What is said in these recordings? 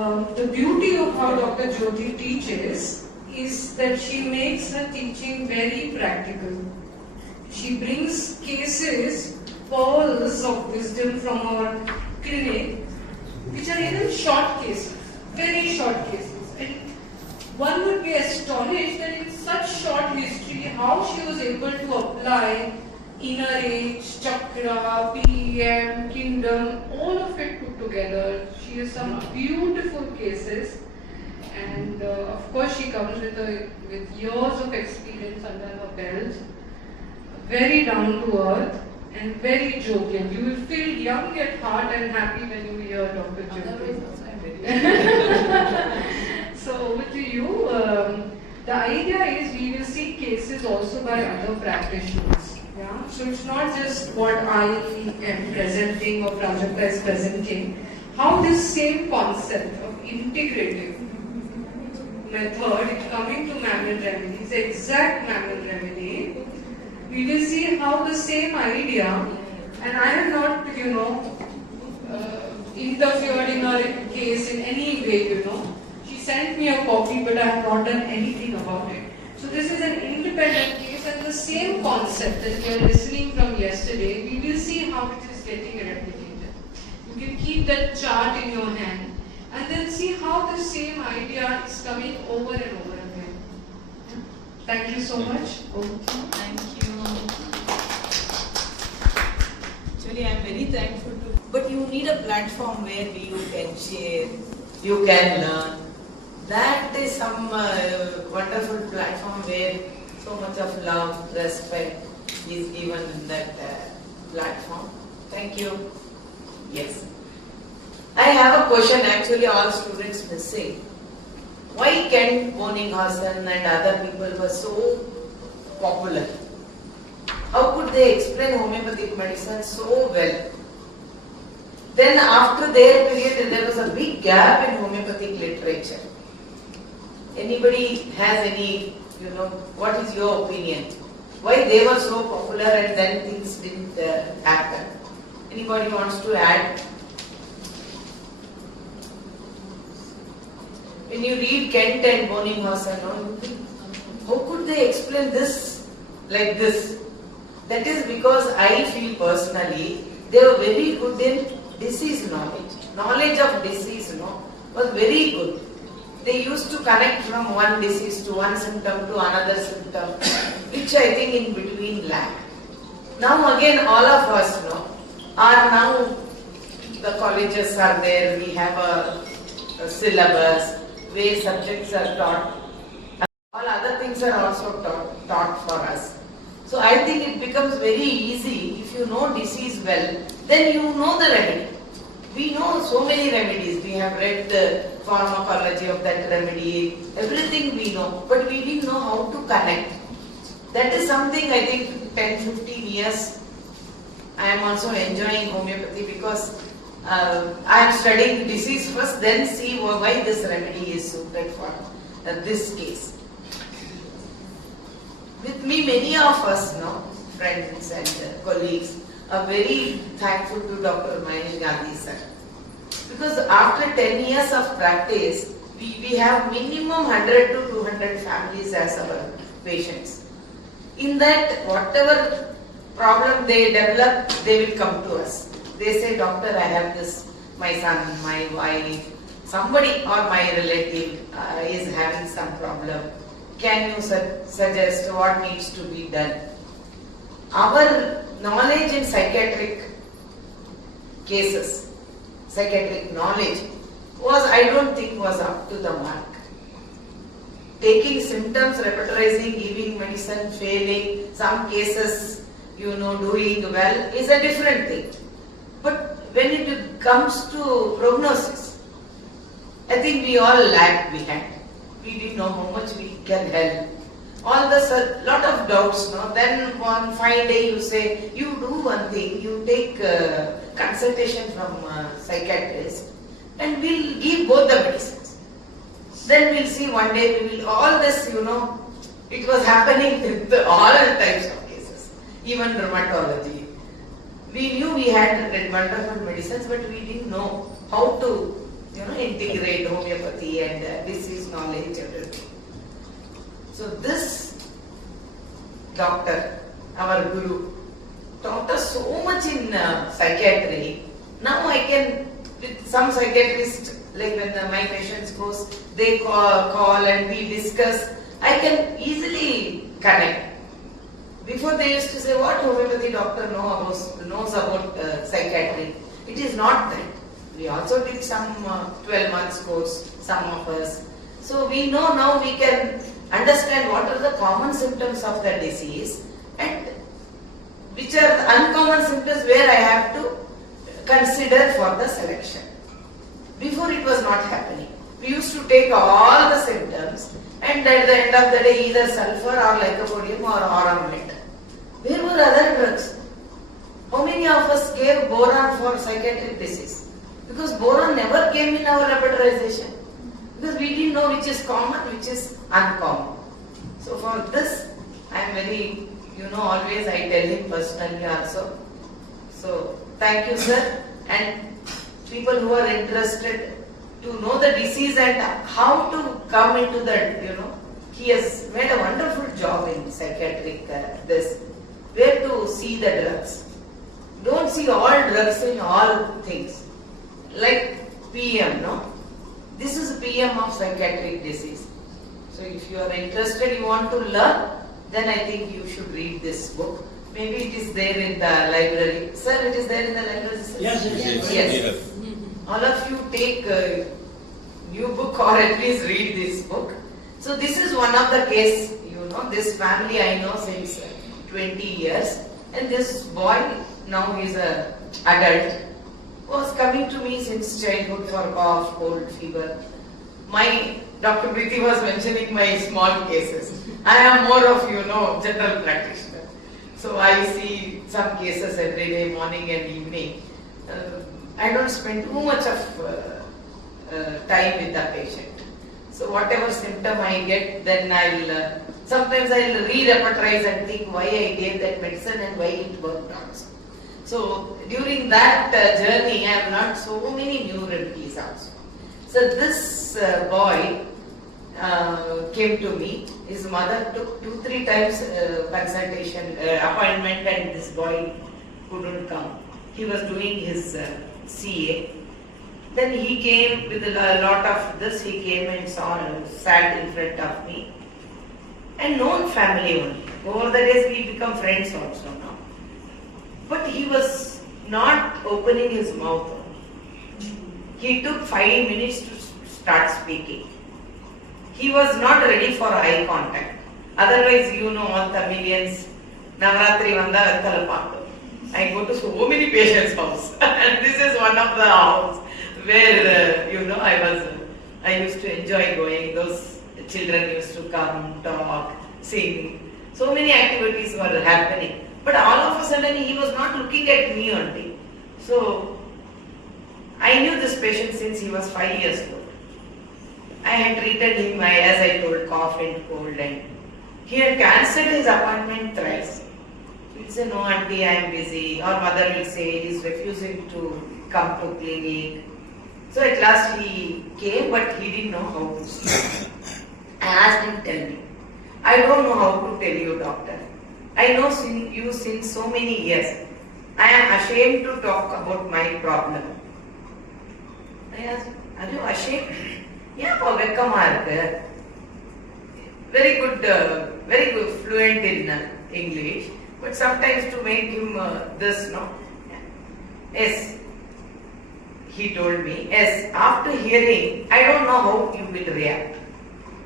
The beauty of how Dr. Jyoti teaches is that she makes her teaching very practical. She brings cases, pearls of wisdom from her clinic, which are even short cases, very short cases. And one would be astonished that in such short history, how she was able to apply inner age, chakra, PM, kingdom, all of it put together. She has some beautiful cases, and of course she comes with years of experience under her belt. Very down to earth and very jovial. You will feel young at heart and happy when you hear Dr. Jyoti. So over to you. The idea is we will see cases also by other practitioners. Yeah? So it's not just what I am presenting or Prajakta is presenting. How this same concept of integrative method is coming to Mammon remedies, exact Mammon remedy. We will see how the same idea, and I have not, interfered in her case in any way, She sent me a copy, but I have not done anything about it. So this is an independent case, and the same concept that we are listening from yesterday, we will see how it is getting replicated. You can keep that chart in your hand, and then see how the same idea is coming over and over again. Thank you so much. Thank you. Actually, I am very thankful to. But you need a platform where you can share, you can learn. That is some wonderful platform where so much of love, respect is given in that platform. Thank you. Yes. I have a question actually all students will say. Why Kent Boninghasen and other people were so popular? How could they explain homeopathic medicine so well? Then after their period there was a big gap in homeopathic literature. Anybody has any, what is your opinion? Why they were so popular and then things didn't happen? Anybody wants to add? When you read Kent and Boninghasen, you think, how could they explain this like this? That is because I feel personally, they were very good in disease knowledge. Knowledge of disease, was very good. They used to connect from one disease to one symptom to another symptom, which I think in between lack. Now again, all of us are now, the colleges are there, we have a syllabus, where subjects are taught. All other things are also taught for us. So I think it becomes very easy if you know disease well, then you know the remedy. We know so many remedies. We have read the pharmacology of that remedy, everything we know, but we didn't know how to connect. That is something I think 10-15 years I am also enjoying homeopathy because I am studying the disease first, then see why this remedy is suited for this case. With me, many of us, friends and colleagues, are very thankful to Dr. Mahesh Gandhi sir. Because after 10 years of practice, we have minimum 100 to 200 families as our patients. In that, whatever problem they develop, they will come to us. They say, doctor, I have this, my son, my wife, somebody or my relative is having some problem. Can you suggest what needs to be done? Our knowledge in psychiatric cases, psychiatric knowledge I don't think was up to the mark. Taking symptoms, repertorizing, giving medicine, failing, some cases, doing well is a different thing. But when it comes to prognosis, I think we all lag behind. We didn't know how much we can help. Lot of doubts. Then one fine day you say, you do one thing, you take consultation from a psychiatrist and we'll give both the medicines. Then we'll see one day, all this, it was happening with all types of cases, even rheumatology. We knew we had wonderful medicines, but we didn't know how to integrate homeopathy and disease knowledge, everything. So this doctor, our guru, taught us so much in psychiatry. Now I can, with some psychiatrists, like when my patients goes, they call and we discuss, I can easily connect. Before they used to say, what homeopathy doctor knows about psychiatry? It is not that. We also did some 12 months course, some of us. So we know now we can understand what are the common symptoms of the disease and which are the uncommon symptoms where I have to consider for the selection. Before it was not happening. We used to take all the symptoms and at the end of the day either sulfur or lycopodium or auramate. Where were other drugs? How many of us gave boron for psychiatric disease? Because boron never came in our repertorization. Because we didn't know which is common, which is uncommon. So for this, I am very, always I tell him personally also. So thank you, sir. And people who are interested to know the disease and how to come into that, he has made a wonderful job in psychiatric where to see the drugs. Don't see all drugs in all things. Like PM, no? This is PM of psychiatric disease. So if you are interested, you want to learn, then I think you should read this book. Maybe it is there in the library. Sir, it is there in the library? Sir? Yes. All of you take a new book or at least read this book. So this is one of the case, this family I know since 20 years. And this boy, now he is an adult, was coming to me since childhood for cough, cold, fever. My Dr. Preeti was mentioning my small cases. I am more of, general practitioner. So I see some cases every day, morning and evening. I don't spend too much of time with the patient. So whatever symptom I get, then sometimes I'll re-repertorize and think why I gave that medicine and why it worked also. So during that journey, I have learned so many new remedies also. So this boy came to me. His mother took 2-3 times consultation appointment, and this boy couldn't come. He was doing his CA. Then he came with a lot of this. He came and sat in front of me. And known family only. Over the days we become friends also now. But he was not opening his mouth. He took 5 minutes to start speaking. He was not ready for eye contact. Otherwise, all Tamilians, Navaratri Vanda Talapattu. I go to so many patients' house. And this is one of the house where, I used to enjoy going. Those children used to come, talk, sing. So many activities were happening. But all of a sudden, he was not looking at me only. So, I knew this patient since he was 5 years old. I had treated him, as I told, cough and cold, and he had cancelled his appointment thrice. He would say, no auntie, I am busy. Or mother will say, he is refusing to come to clinic. So at last he came, but he didn't know how to speak. I asked him, tell me. I don't know how to tell you, doctor. I know you since so many years. I am ashamed to talk about my problem. I asked, are you ashamed? Yeah, very good, fluent in English. But sometimes to make him Yes. He told me, yes, after hearing, I don't know how you will react.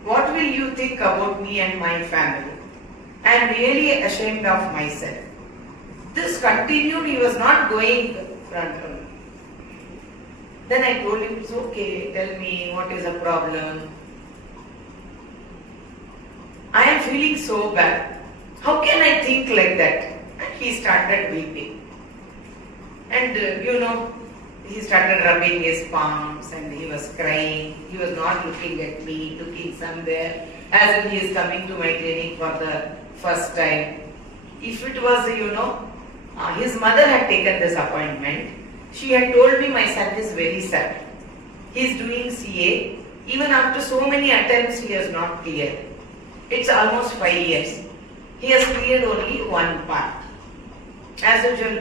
What will you think about me and my family? I am really ashamed of myself. This continued, he was not going front on me. Then I told him, it's okay, tell me what is the problem. I am feeling so bad. How can I think like that? And he started weeping. And he started rubbing his palms and he was crying. He was not looking at me, looking somewhere, as if he is coming to my clinic for the first time. If it was, his mother had taken this appointment, she had told me my son is very sad. He is doing CA. Even after so many attempts, he has not cleared. It's almost 5 years. He has cleared only one part. As usual,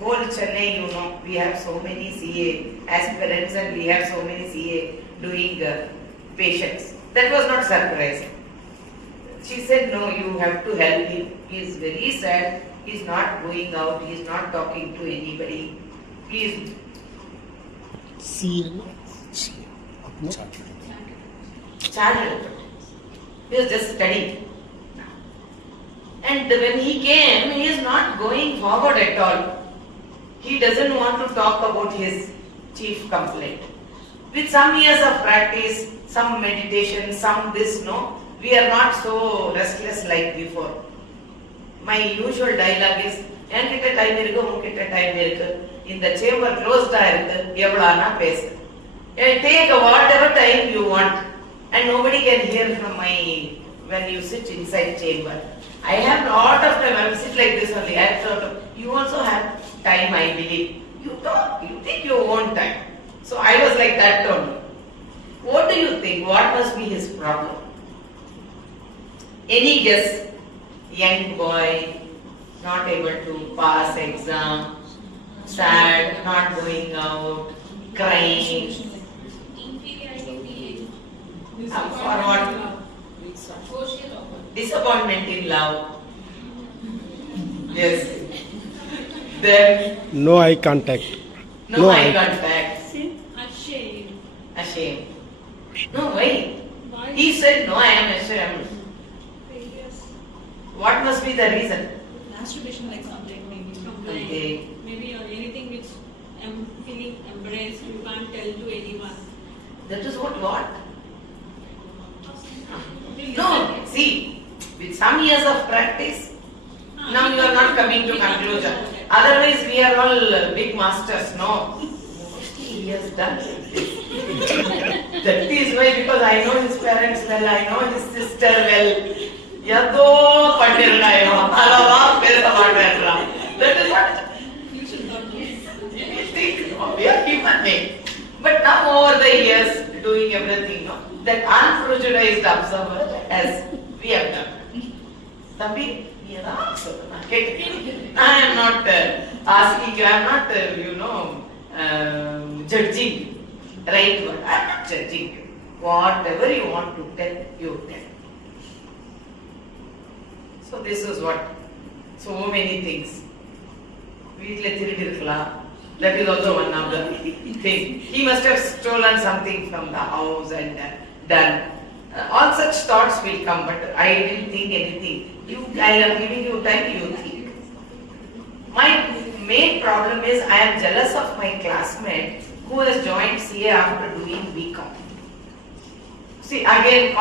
whole Chennai, you know, we have so many CA aspirants and we have so many CA doing patients. That was not surprising. She said, no, you have to help him. He is very sad. He is not going out. He is not talking to anybody. He is chartered. He was just studying. And when he came, he is not going forward at all. He doesn't want to talk about his chief complaint. With some years of practice, some meditation, some this, no, we are not so restless like before. My usual dialogue is, என்கிட்ட time இருக்கு, உன்கிட்ட time இருக்கு. இந்த chamber closed இருக்கு, எவ்வளவுனா பேசு. Take whatever time you want, and nobody can hear from my when you sit inside chamber. I have lot of time. I will sit like this only. I have sort of, you also have time, I believe. You talk, you take your own time. So I was like that only. What do you think? What must be his problem? Any guess? Young boy, not able to pass exam, sad, not going out, crying. For what? Disappointment in love. Yes. Then No eye contact. no eye contact. Ashamed. Ashamed. No, why? He said, no, I am ashamed. Failures. What must be the reason? Masturbation like subject maybe. Okay. Maybe or anything which I'm feeling embarrassed, you can't tell to anyone. That is what? No, see, with some years of practice, now you are not coming to conclusion. Otherwise, we are all big masters, no? Mostly he has done this. That is why, because I know his parents well, I know his sister well. Yado pandirnayo, alava pesavatara. That is what You should not do. we think. We are human beings. But now over the years, doing everything, no? That unprejudiced observer as we have done. Thambi, I am not asking you, I am not, judging you. Right word. I am not judging you. Whatever you want to tell, you tell. So this is what, so many things. That is also one of the things. He must have stolen something from the house and done. All such thoughts will come, but I didn't think anything. I am giving you time, you think. My main problem is I am jealous of my classmate who has joined CA after doing BCom. See, again,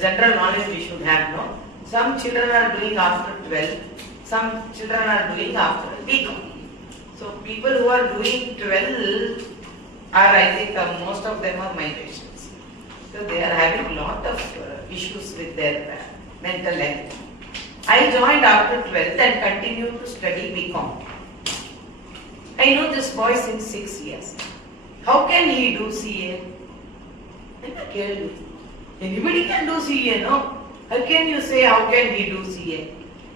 general knowledge we should have, no? Some children are doing after 12, some children are doing after BCom. So people who are doing 12 are, I think, most of them are my patients. So they are having a lot of issues with their mental health. I joined after 12th and continued to study BCom. I know this boy since 6 years. How can he do CA? Anybody can do CA, no? How can you say how can he do CA?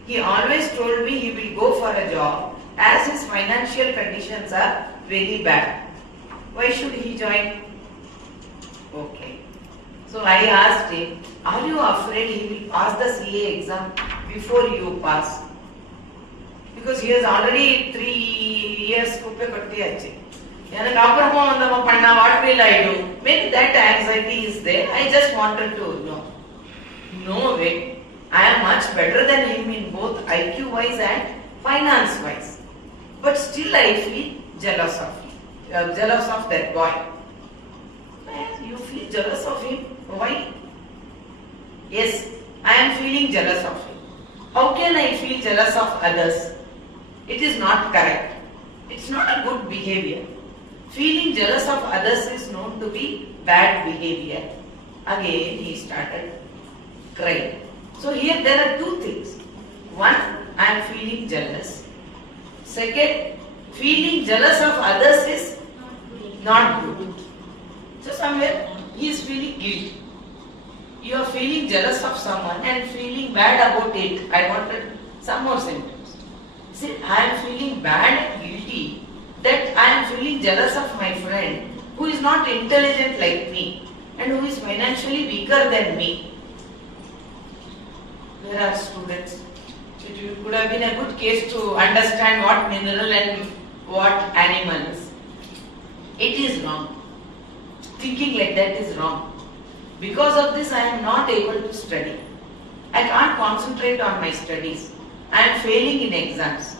He always told me he will go for a job as his financial conditions are very bad. Why should he join? Okay. So I asked him, are you afraid he will pass the CA exam before you pass? Because he has already 3 years kuppe kattiyachu. எனக்கு அப்புறமா வந்தமா பண்ணா what will I do? Maybe that anxiety is there. I just wanted to know. No way. I am much better than him in both IQ wise and finance wise. But still I feel jealous of him. Jealous of that boy. You feel jealous of him? Why? Yes, I am feeling jealous of him. How can I feel jealous of others? It is not correct. It's not a good behavior. Feeling jealous of others is known to be bad behavior. Again, he started crying. So here there are two things. One, I am feeling jealous. Second, feeling jealous of others is not good. So somewhere he is feeling guilt. You are feeling jealous of someone and feeling bad about it. I wanted some more sentence. See, I am feeling bad and guilty that I am feeling jealous of my friend who is not intelligent like me and who is financially weaker than me. There are students. It could have been a good case to understand what mineral and what animal is. It is wrong. Thinking like that is wrong. Because of this, I am not able to study. I can't concentrate on my studies. I am failing in exams.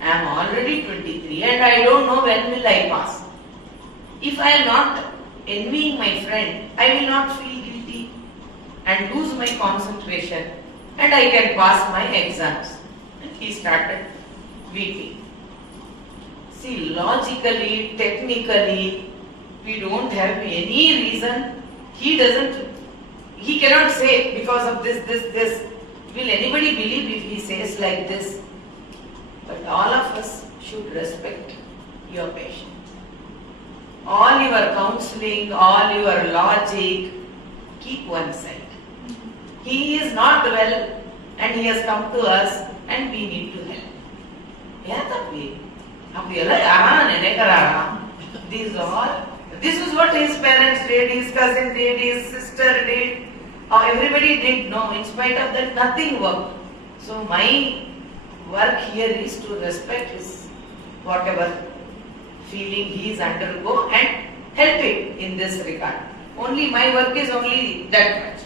I am already 23 and I don't know when will I pass. If I am not envying my friend, I will not feel guilty and lose my concentration and I can pass my exams. And he started weeping. See, logically, technically, we don't have any reason. He cannot say because of this. Will anybody believe if he says like this? But all of us should respect your patient. All your counseling, all your logic, keep one side. He is not well and he has come to us and we need to help. This is what his parents did, his cousin did, his sister did, everybody did. No, in spite of that, nothing worked. So my work here is to respect his whatever feeling he is undergo and help him in this regard. Only my work is only that much.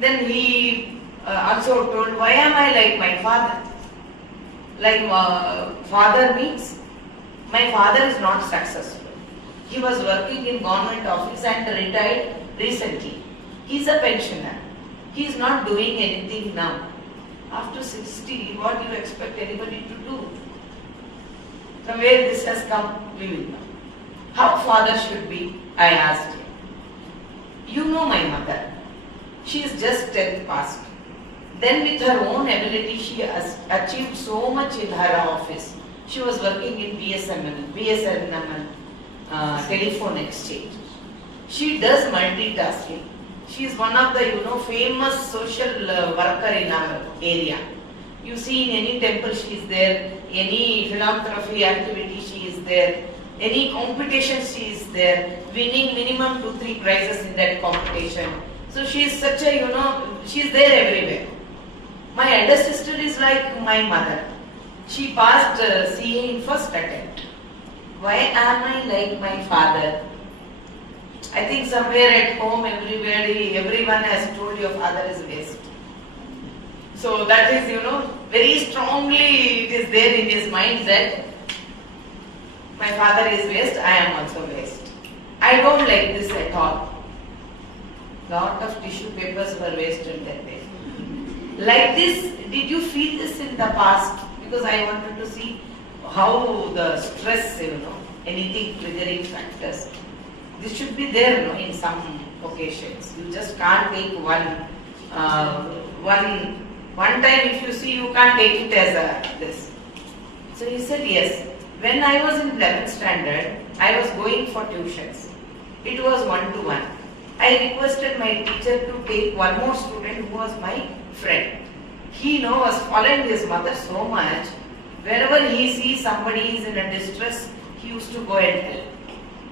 Then he also told, why am I like my father? Like father means, my father is not successful. He was working in government office and retired recently. He is a pensioner. He is not doing anything now. After 60, what do you expect anybody to do? From where this has come, we will know. How father should be, I asked him. You know my mother. She is just 10th passed. Then with her own ability, she has achieved so much in her office. She was working in BSNL telephone exchange. She does multitasking. She is one of the famous social worker in our area. You see in any temple she is there, any philanthropy activity she is there, any competition she is there, winning minimum 2-3 prizes in that competition. So she is such a, she is there everywhere. My elder sister is like my mother. She passed CA in first attempt. Why am I like my father? I think somewhere at home everyone has told your father is waste. So that is, very strongly it is there in his mind that my father is waste, I am also waste. I don't like this at all. Lot of tissue papers were wasted that day. Like this, did you feel this in the past? Because I wanted to see how the stress, anything triggering factors. This should be there, in some occasions. You just can't take one time. If you see, you can't take it as this. So he said yes. When I was in 11th standard, I was going for tuitions. It was 1-to-1. I requested my teacher to take one more student who was my friend. He was following his mother so much. Wherever he sees somebody is in a distress, he used to go and help.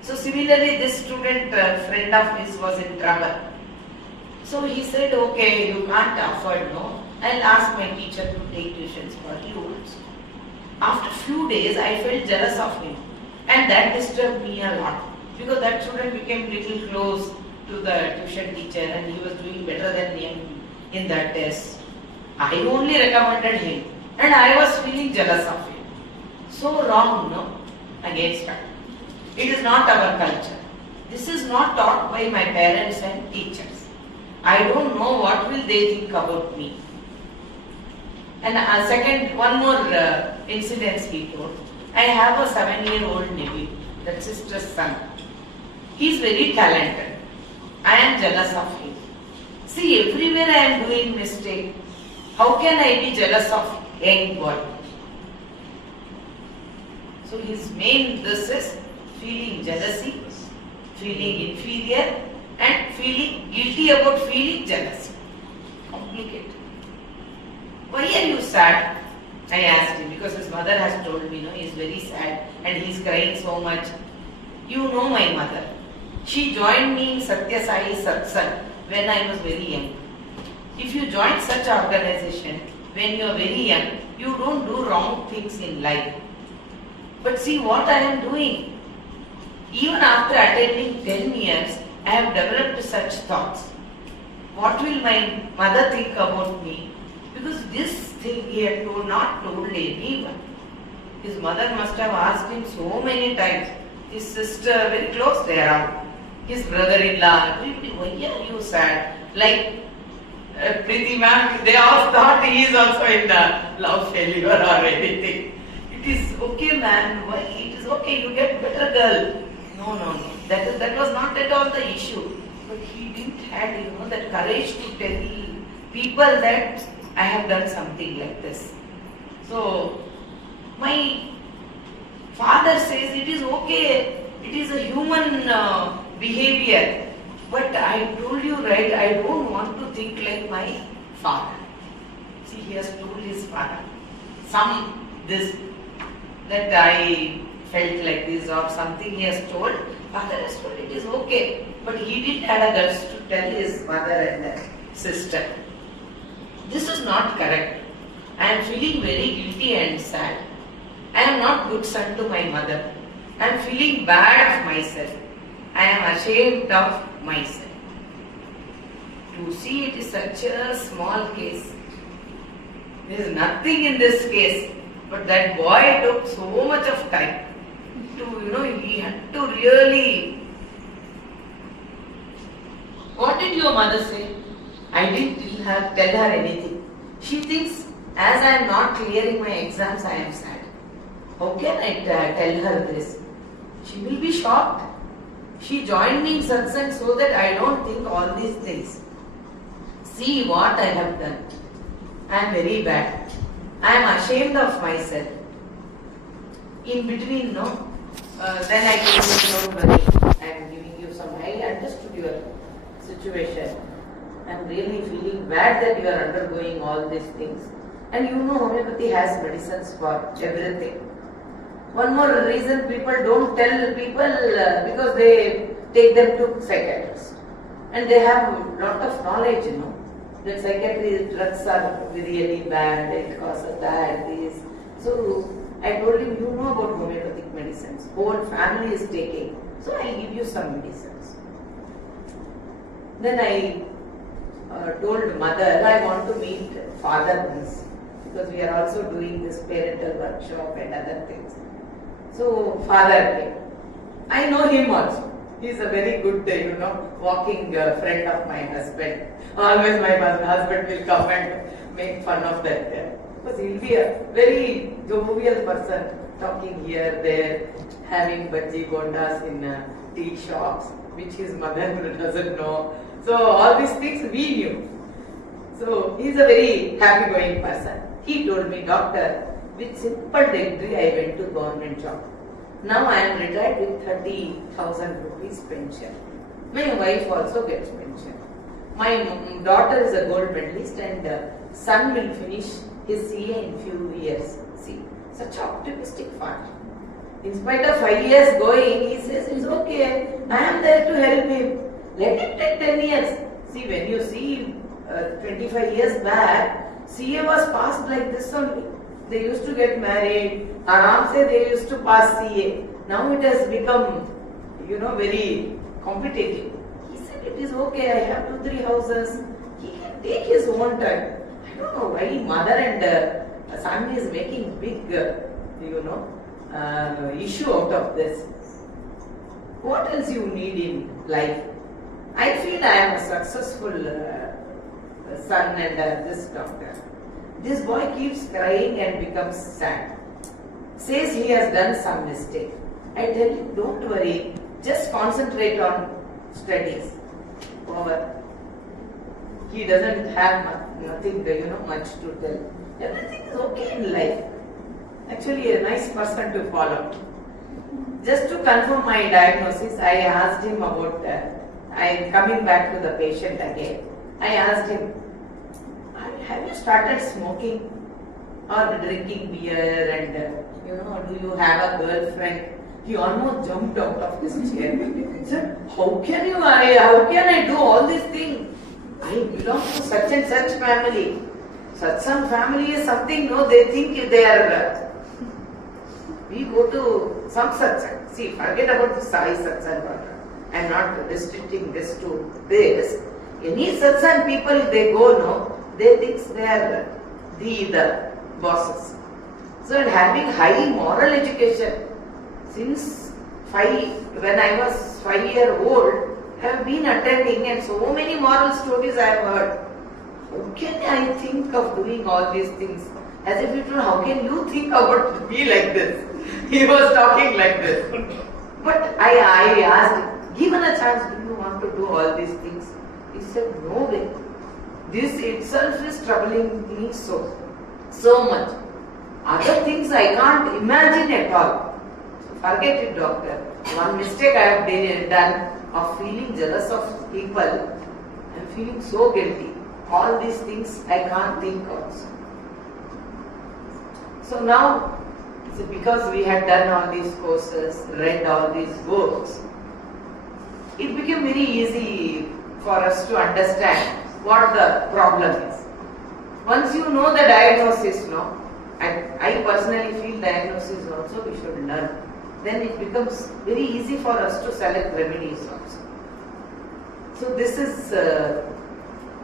So similarly, this student, friend of his, was in trouble. So he said, okay, you can't afford, no. I'll ask my teacher to take tuitions for you also. After few days, I felt jealous of him. And that disturbed me a lot. Because that student became little close to the tuition teacher and he was doing better than him in that test. I only recommended him. And I was feeling jealous of him. So wrong, no? Against that. It is not our culture. This is not taught by my parents and teachers. I don't know what will they think about me. And one more incident he told. I have a 7-year-old nephew, that sister's son. He is very talented. I am jealous of him. See, everywhere I am doing mistake. How can I be jealous of young boy? So his main this is feeling jealousy feeling inferior and feeling guilty about feeling jealous. Complicated. Why are you sad? I asked him because his mother has told me, he is very sad and he is crying so much. You know my mother. She joined me in Satya Sai Satsang when I was very young. If you join such organization when you are very young, you don't do wrong things in life. But see what I am doing. Even after attending 10 years, I have developed such thoughts. What will my mother think about me? Because this thing he had not told anyone. His mother must have asked him so many times. His sister, very close they are. His brother-in-law, why are you sad? Like Preeti ma'am, they all thought he is also in the love failure or anything. It is okay man, why? It is okay, you get better girl. No. That was not at all the issue. But he didn't have, that courage to tell people that I have done something like this. So, my father says it is okay, it is a human behavior. But I told you right, I don't want to think like my father. See, he has told his father this that I felt like this or something he has told. Father has told it is okay. But he didn't have a guts to tell his mother and sister. This is not correct. I am feeling very guilty and sad. I am not good son to my mother. I am feeling bad of myself. I am ashamed of myself. To see it is such a small case. There is nothing in this case. But that boy took so much of time to, he had to really. What did your mother say? I didn't tell her anything. She thinks as I am not clearing my exams, I am sad. How can I tell her this? She will be shocked. She joined me in satsang so that I don't think all these things. See what I have done. I am very bad. I am ashamed of myself. In between, then I told you, don't worry. I am giving you some. I understood your situation. I am really feeling bad that you are undergoing all these things. And homeopathy has medicines for everything. One more reason people don't tell people because they take them to psychiatrists. And they have a lot of knowledge, that psychiatry drugs are really bad, it causes that, this. So I told him, you know about homeopathic medicines. Whole family is taking. So I'll give you some medicines. Then I told mother, I want to meet father once. Because we are also doing this parental workshop and other things. So father came. I know him also. He is a very good, walking friend of my husband. Always my husband will come and make fun of that. Because he will be a very jovial person, talking here, there, having bhaji bondas in tea shops, which his mother doesn't know. So all these things we knew. So he is a very happy-going person. He told me, doctor, with simple degree I went to government job. Now I am retired with 30,000 rupees pension. My wife also gets pension. My daughter is a gold medalist and son will finish his CA in few years. See, such optimistic father. In spite of 5 years going, he says it's okay. I am there to help him. Let him take 10 years. See, when you see 25 years back, CA was passed like this only. They used to get married. Aram se they used to pass CA. Now it has become, very competitive. He said it is okay. I have 2-3 houses. He can take his own time. I don't know why mother and son is making big, issue out of this. What else you need in life? I feel I am a successful son and this doctor. This boy keeps crying and becomes sad. Says he has done some mistake. I tell him, don't worry, just concentrate on studies. Over. He doesn't have nothing, much to tell. Everything is okay in life. Actually, a nice person to follow. Just to confirm my diagnosis, I asked him about, I am coming back to the patient again. I asked him, have you started smoking or drinking beer and, do you have a girlfriend? He almost jumped out of his chair. He said, how can I do all these things? I belong to such and such family. Satsang family is something, no, they think they are, we go to some satsang. See, forget about the Sai satsang. I am not restricting this to this. Any satsang people, they go, no, they think they are the bosses. So, in having high moral education, since when I was 5-year-old, I have been attending and so many moral stories I have heard. How can I think of doing all these things? As if it were, how can you think about to be like this? He was talking like this. But I asked, given a chance, do you want to do all these things? He said, no way. This itself is troubling me so much. Other things I can't imagine at all. So forget it, doctor. One mistake I have done of feeling jealous of people, I am feeling so guilty. All these things I can't think of. So now, because we had done all these courses, read all these books, it became very easy for us to understand what the problem is. Once you know the diagnosis, no, I personally feel diagnosis also we should learn. Then it becomes very easy for us to select remedies also. So this is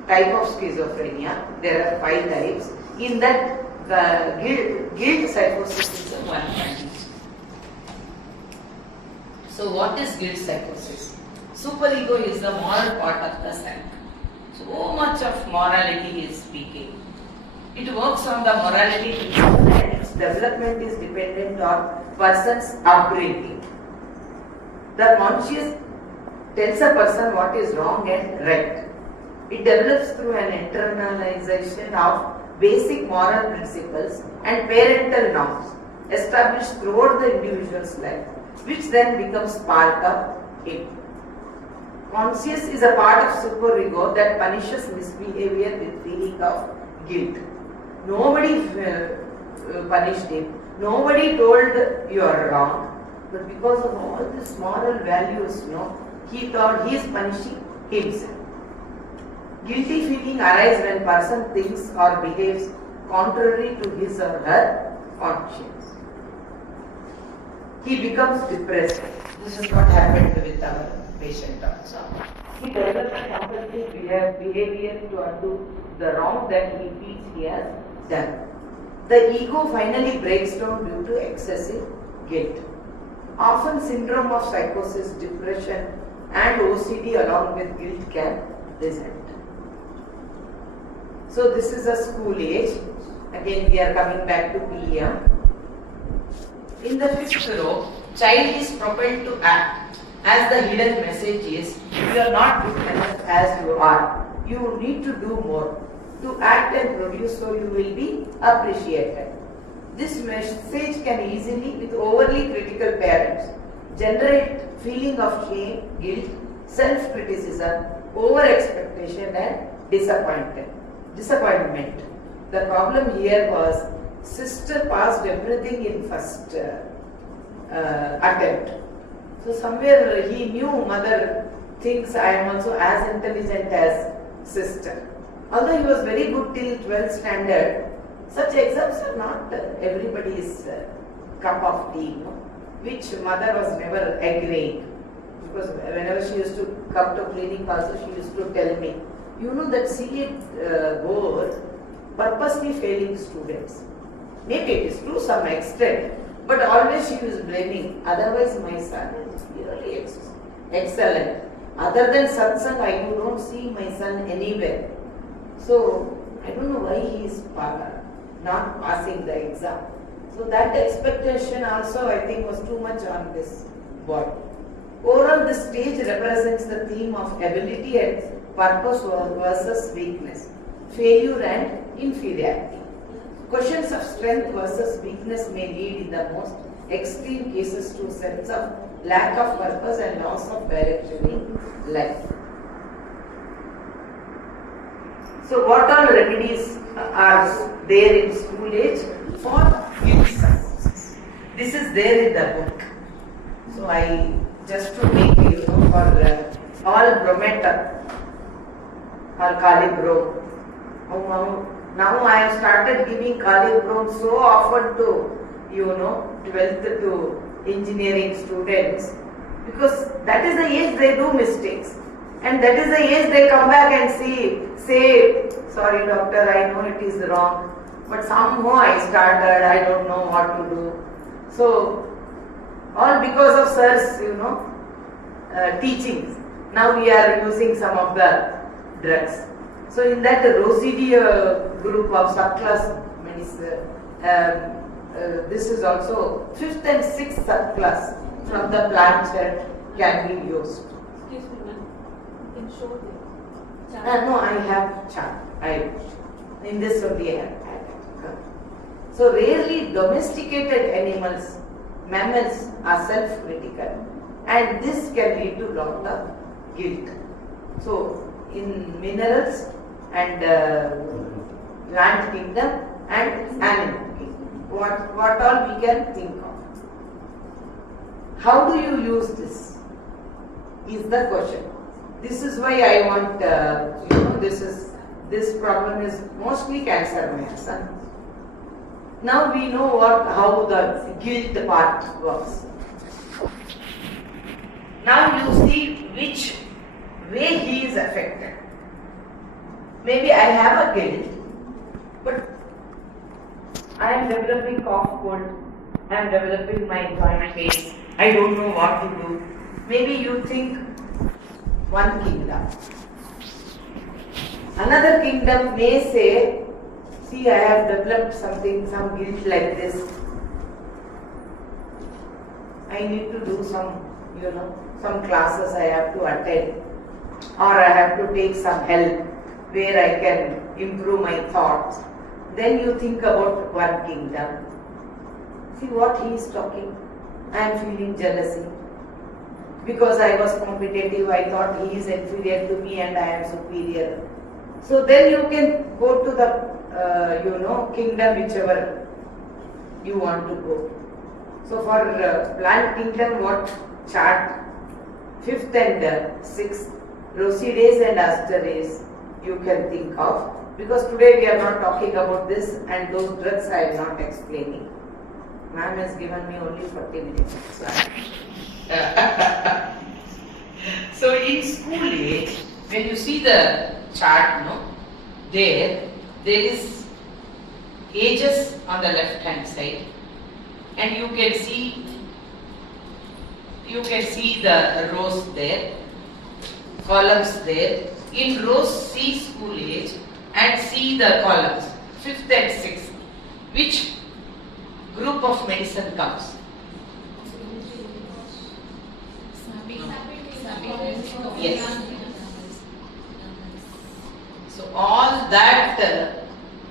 type of schizophrenia. There are 5 types. In that, the guilt psychosis is one kind. So what is guilt psychosis? Superego is the moral part of the self. So much of morality is speaking. It works on the morality principle and its development is dependent on person's upbringing. The conscious tells a person what is wrong and right. It develops through an internalization of basic moral principles and parental norms established throughout the individual's life, which then becomes part of him. Conscious is a part of superego that punishes misbehavior with feeling of guilt. Nobody punished him. Nobody told you are wrong. But because of all these moral values, he thought he is punishing himself. Guilty feeling arises when person thinks or behaves contrary to his or her conscience. He becomes depressed. This is what happened with our patient also. He develops a compulsive behavior to undo the wrong that he feels he has done. The ego finally breaks down due to excessive guilt. Often syndrome of psychosis, depression and OCD along with guilt can result. So this is a school age. Again we are coming back to PM. In the 5th row, child is propelled to act as the hidden message is, you are not good enough as you are. You need to do more. To act and produce so you will be appreciated. This message can easily, with overly critical parents, generate feeling of shame, guilt, self-criticism, over-expectation and disappointment. The problem here was sister passed everything in first attempt. So somewhere he knew mother thinks I am also as intelligent as sister. Although he was very good till 12th standard, such exams are not everybody's cup of tea, which mother was never agreeing. Because whenever she used to come to clinic also, she used to tell me, that CA board purposely failing students. Maybe it is to some extent, but always she was blaming. Otherwise my son is really excellent. Other than satsang, I don't see my son anywhere. So, I don't know why he is not passing the exam. So that expectation also I think was too much on this boy. Overall, this stage represents the theme of ability and purpose versus weakness, failure and inferiority. Questions of strength versus weakness may lead in the most extreme cases to sense of lack of purpose and loss of direction in life. So what all remedies are there in school age for guilt psychosis? This is there in the book. So I just to make for all brometa or calibro. Now I have started giving calibro so often to 12th to engineering students, because that is the age they do mistakes, and that is the age they come back and say, sorry doctor, I know it is wrong, but somehow I started, I don't know what to do. So all because of sir's teachings. Now we are using some of the drugs. So in that Rosidi group of subclass medicine, this is also 5th and 6th subclass from the planchette can be used. Excuse me, ma'am. You can show the chart. No, I have chart. In this only I have added. So rarely domesticated animals, mammals are self-critical, and this can lead to lot of guilt. So in minerals and plant kingdom and animal kingdom, what all we can think of. How do you use this is the question. This is why I want this problem is mostly cancer, my son. Now we know how the guilt part works. Now you see which way he is affected. Maybe I have a guilt, but I am developing cough cold, I am developing my joint pain, I don't know what to do. Maybe you think one kingdom. Another kingdom may say, see, I have developed some guilt like this. I need to do some classes I have to attend, or I have to take some help where I can improve my thoughts. Then you think about one kingdom. See what he is talking. I am feeling jealousy. Because I was competitive, I thought he is inferior to me and I am superior. So then you can go to the kingdom whichever you want to go. So for plant kingdom, what chart? 5th and 6th, Rosides and Asteres you can think of. Because today we are not talking about this, and those drugs I am not explaining. Ma'am has given me only 40 minutes. So in school age, when you see the chart, there is ages on the left hand side, and you can see the rows there, columns there. In rows, see school age and see the columns 5th and 6th. Which group of medicine comes? Yes. So all that,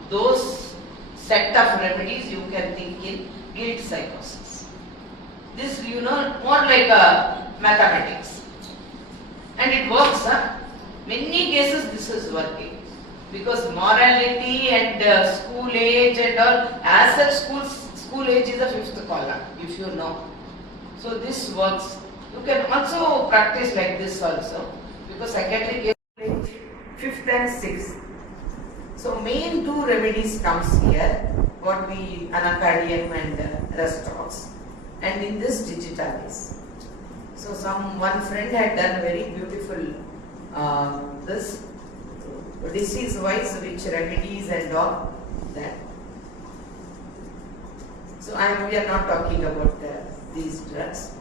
those set of remedies you can think in guilt psychosis. This more like a mathematics, and it works. Many cases this is working, because morality and school age and all, as such school age is the 5th column, if you know. So this works. You can also practice like this also, because secondary age 5th and 6th. So main two remedies comes here, what we anacardium and Restox, and in this digitalis. So one friend had done very beautiful this disease wise, which remedies and all that. So we are not talking about these drugs,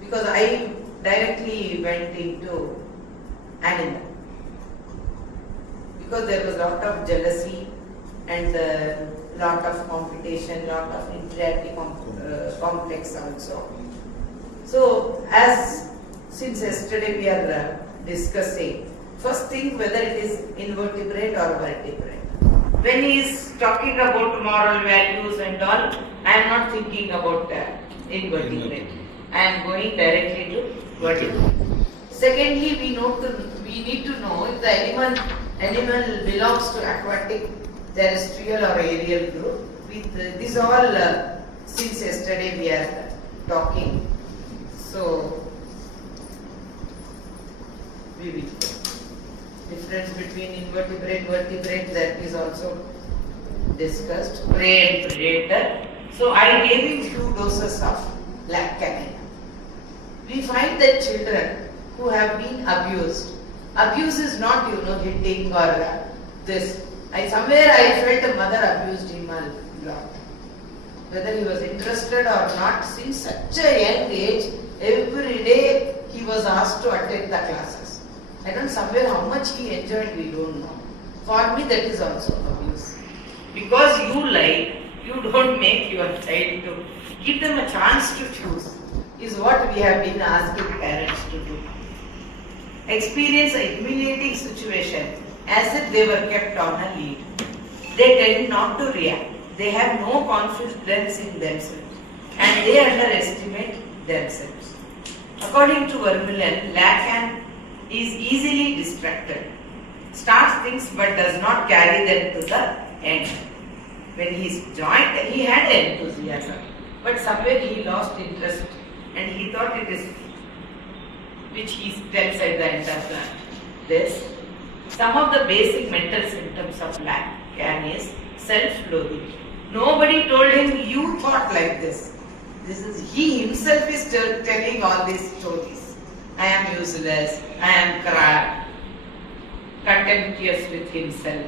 because I directly went into animal, because there was a lot of jealousy and lot of competition, lot of inferiority complex also. So since yesterday we are discussing, first thing whether it is invertebrate or vertebrate. when he is talking about moral values and all, I am not thinking about invertebrate. I am going directly to vertebrate. Secondly, we need to know if the animal belongs to aquatic, terrestrial or aerial group. With these all since yesterday we are talking. So we will difference between invertebrate, vertebrate, that is also discussed. Prey and predator. So I gave him few doses of black canine. We find that children who have been abused. Abuse is not, hitting or this. Somewhere I felt a mother abused him a lot. Whether he was interested or not, since such a young age, every day he was asked to attend the classes. I don't know somewhere how much he enjoyed, we don't know. For me, that is also abuse. Because you don't make your child to give them a chance to choose, is what we have been asking parents to do. Experience a humiliating situation as if they were kept on a lead. They tend not to react. They have no confidence in themselves and they underestimate themselves. According to Vermeulen, Lacan is easily distracted, starts things but does not carry them to the end. When he joined, he had enthusiasm, but somewhere he lost interest and he thought it is, which he tells at the end of this. Some of the basic mental symptoms of Lacan is self-loathing. Nobody told him, you thought like this. He himself is telling all these stories. I am useless, I am crap, contemptuous with himself,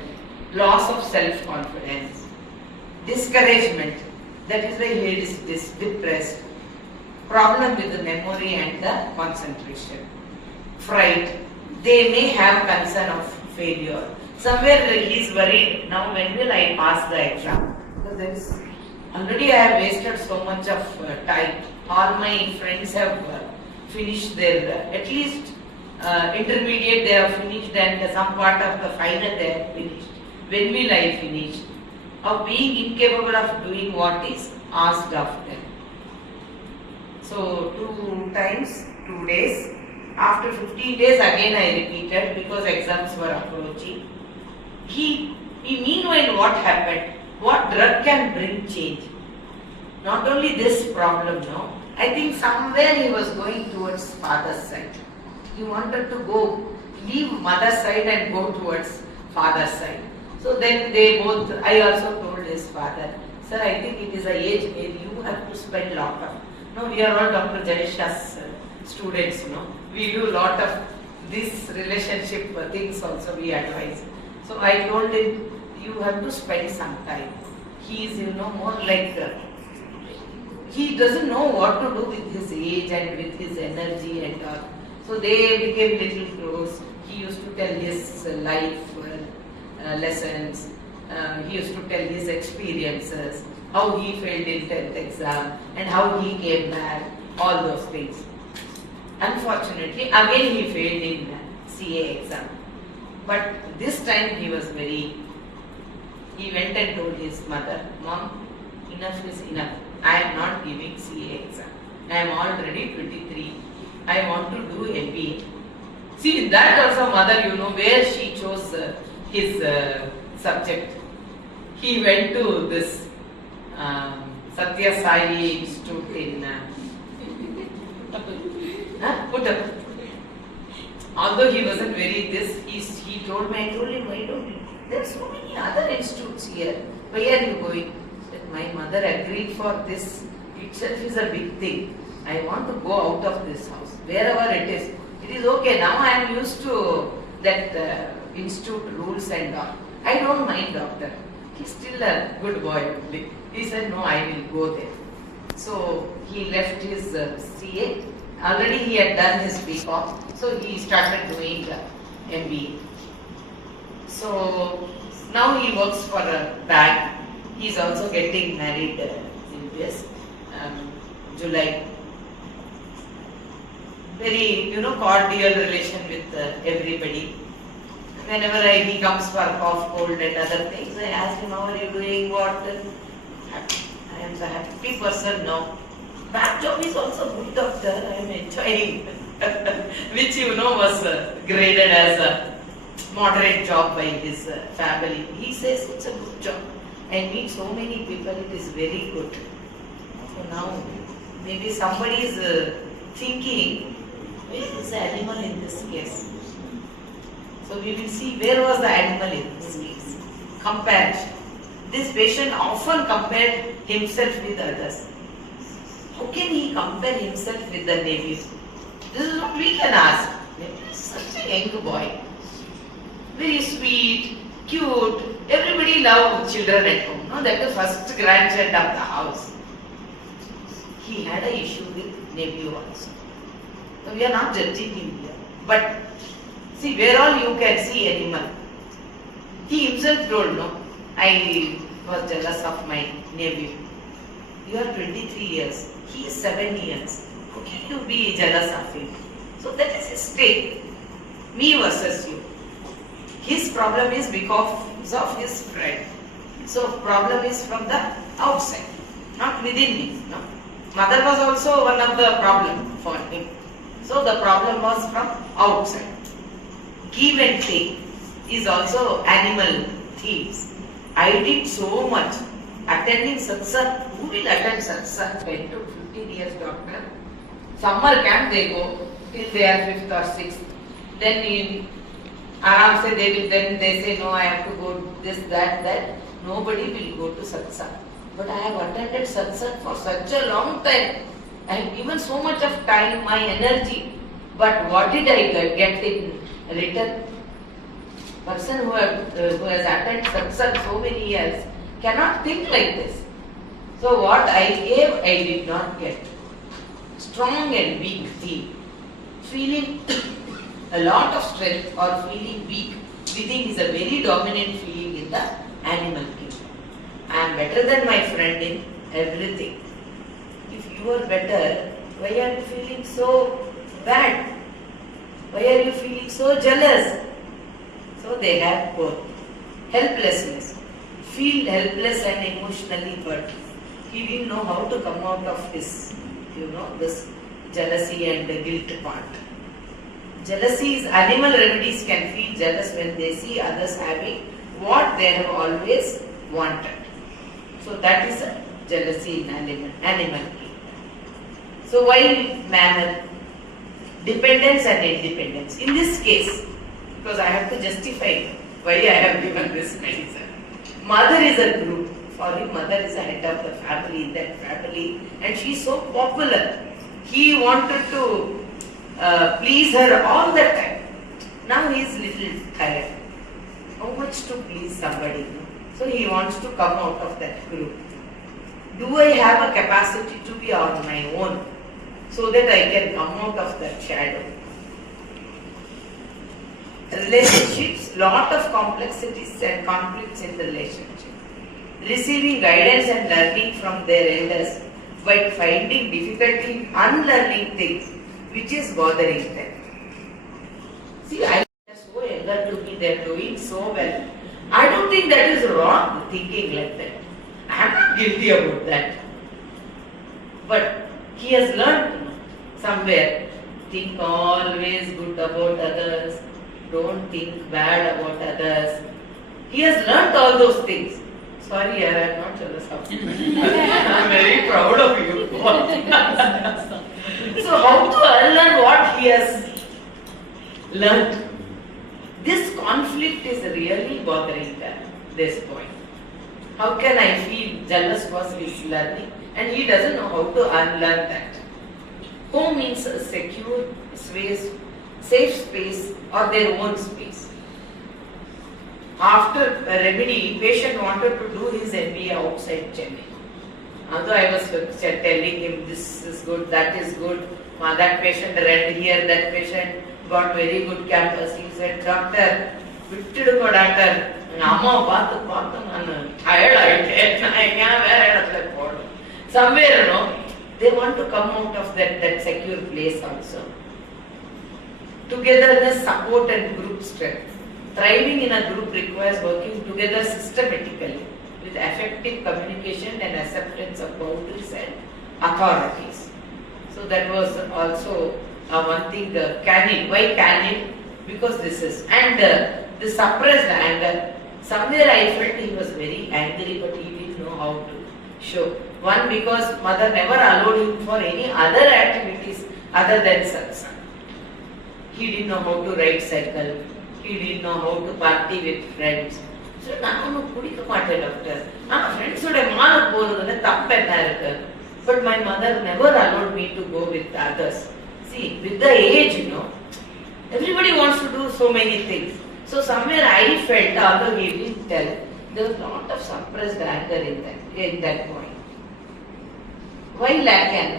loss of self-confidence, discouragement, that is why he is depressed, problem with the memory and the concentration, fright, they may have concern of failure. Somewhere he is worried, now when will I pass the exam? Because already I have wasted so much of time. All my friends have finished their, at least intermediate they have finished and some part of the final they have finished. When will I finish? Of being incapable of doing what is asked of them. So 2 days. After 15 days again I repeated because exams were approaching. Meanwhile what happened? What drug can bring change? Not only this problem, no. I think somewhere he was going towards father's side. He wanted to leave mother's side and go towards father's side. So then I also told his father, sir, I think it is an age where you have to spend lot of, no, we are all Dr. Janisha's students, no. We do lot of this relationship things also we advise. So I told him, you have to spend some time. He is, more like, he doesn't know what to do with his age and with his energy and all. So they became little close. He used to tell his life lessons. He used to tell his experiences, how he failed in 10th exam and how he came back, all those things. Unfortunately, again he failed in CA exam. But this time he went and told his mother, Mom, enough is enough. I am not giving CA exam. I am already 23. I want to do MBA. See, that also mother, where she chose his subject. He went to this Satya Sai Institute in Puttaparthi. Although he wasn't very he told me, I told him, why don't you? There are so many other institutes here. Where are you going? Said, my mother agreed for this. Itself is a big thing. I want to go out of this house. Wherever it is. It is okay. Now I am used to that institute rules and all. I don't mind, doctor. He's still a good boy. He said, no, I will go there. So he left his CA. Already he had done his BCom. So he started doing MBA. So now he works for a bank. He is also getting married in this July. Very cordial relation with everybody. Whenever he comes for cough, cold and other things, I ask him, how are you doing, what? I am the happy person now. Back job is also good, doctor, I am enjoying. Which was graded as a moderate job by his family. He says it's a good job. I meet so many people, it is very good. So now, maybe somebody is thinking, where is the animal in this case? So we will see where was the animal in this case. Comparison. This patient often compared himself with others. How can he compare himself with the nephew? This is what we can ask. Such a young boy. Very sweet, cute. Everybody loves children at home. No, that is the first grandchild of the house. He had an issue with nephew also. So we are not judging him here. But see, where all you can see animal. He himself told, no, I was jealous of my nephew. You are 23 years. He is 7 years. How can you be jealous of him? So that is his state. Me versus you. His problem is because of his friend. So problem is from the outside, not within me. No. Mother was also one of the problem for him. So the problem was from outside. Give and take is also animal thieves. I did so much. Attending satsang, who will attend satsang? 10 to 15 years doctor. Summer camp they go till they are 5th or 6th. Then in aram se then they say no, I have to go this, that. Nobody will go to satsang. But I have attended satsang for such a long time. I have given so much of time, my energy. But what did I get in return? Person who has attended satsang so many years cannot think like this. So what I gave, I did not get. Strong and weak thief. Feeling a lot of strength or feeling weak within is a very dominant feeling in the animal kingdom. I am better than my friend in everything. If you are better, why are you feeling so bad? Why are you feeling so jealous? So they have both. Helplessness. Feel helpless and emotionally hurt. He didn't know how to come out of his, this jealousy and the guilt part. Jealousy is, animal remedies can feel jealous when they see others having what they have always wanted. So that is a jealousy in animal kingdom. So why manner? Dependence and independence. In this case, because I have to justify why I have given this medicine. Mother is a group. For him, mother is the head of the family in that family, and she is so popular. He wanted to please her all the time. Now he is little tired. How much to please somebody? No? So he wants to come out of that group. Do I have a capacity to be on my own so that I can come out of that shadow? Relationships, lot of complexities and conflicts in the relationship. Receiving guidance and learning from their elders, but finding difficulty in unlearning things which is bothering them. See, I am so younger to me, they are doing so well. I don't think that is wrong, thinking like that. I am not guilty about that. But he has learned somewhere, think always good about others, don't think bad about others. He has learnt all those things. Sorry, I am not jealous of you. I am very proud of you. So how to unlearn what he has learnt? This conflict is really bothering this point. How can I feel jealous was his learning and he doesn't know how to unlearn that? Home means a secure space, safe space or their own space. After a remedy, patient wanted to do his MBA outside Chennai. Although I was telling him this is good, that is good, that patient read here, that patient got very good campus. He said, doctor, vittiduko doctor, amma paathu nanu tired aayite, I can't wear it. Somewhere, they want to come out of that secure place also. Togetherness, support and group strength. Thriving in a group requires working together systematically with effective communication and acceptance of boundaries and authorities. So that was also one thing, canon. Why canon? Because this is. And the suppressed anger, somewhere I felt he was very angry, but he didn't know how to show. One, because mother never allowed him for any other activities other than satsang. He didn't know how to ride cycle. He didn't know how to party with friends. So, நான் குடிக்க மாட்டேன் doctor. நான் ஃப்ரெண்ட்ஸோட மாலுக்கு போறதுல தப்பு என்ன இருக்கு? But my mother never allowed me to go with others. See, with the age, everybody wants to do so many things. So somewhere I felt, although he didn't tell, there was a lot of suppressed anger in that point. Why Lacan?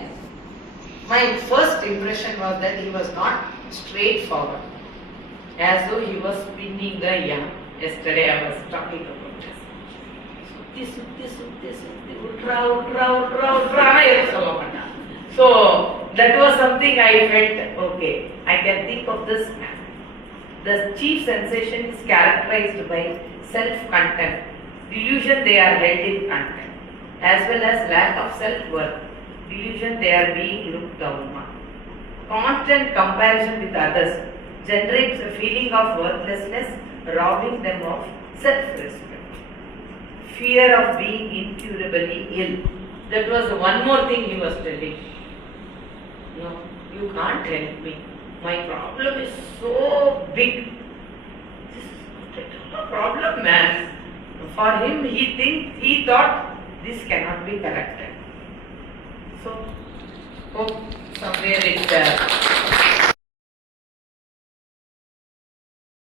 My first impression was that he was not straightforward, as though he was spinning a yarn. Yesterday I was talking about this. சுத்தி உட்ரா எதுவும் சொல்ல மாட்டான். So that was something I felt, okay, I can think of this man. The chief sensation is characterized by self-contempt, delusion they are held in contempt, as well as lack of self-worth, delusion they are being looked down on. Constant comparison with others generates a feeling of worthlessness, robbing them of self-respect. Fear of being incurably ill. That was one more thing he was telling. No, you can't help me. My problem is so big. This is not a problem, man. For him, he thought this cannot be corrected. So, hope somewhere it